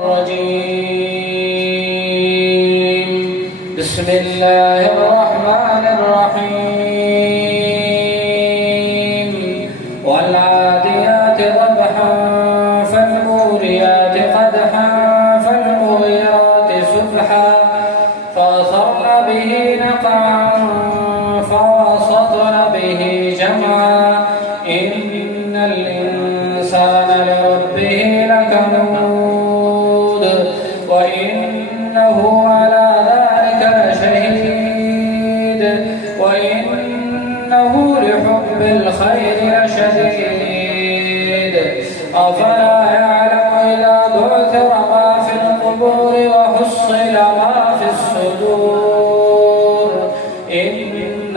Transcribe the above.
الرجيم. بسم الله الرحمن الرحيم. والعاديات ضبحا فالموريات قدحا فالمغيرات صبحا فأثرن به نقعا فوسطن به جمعا إن الإنسان لربه لكنود وإنه على ذلك لشهيد وإنه لحب الخير لشديد أفلا يعلم إذا بعثر ما في القبور وحصل ما في الصدور إن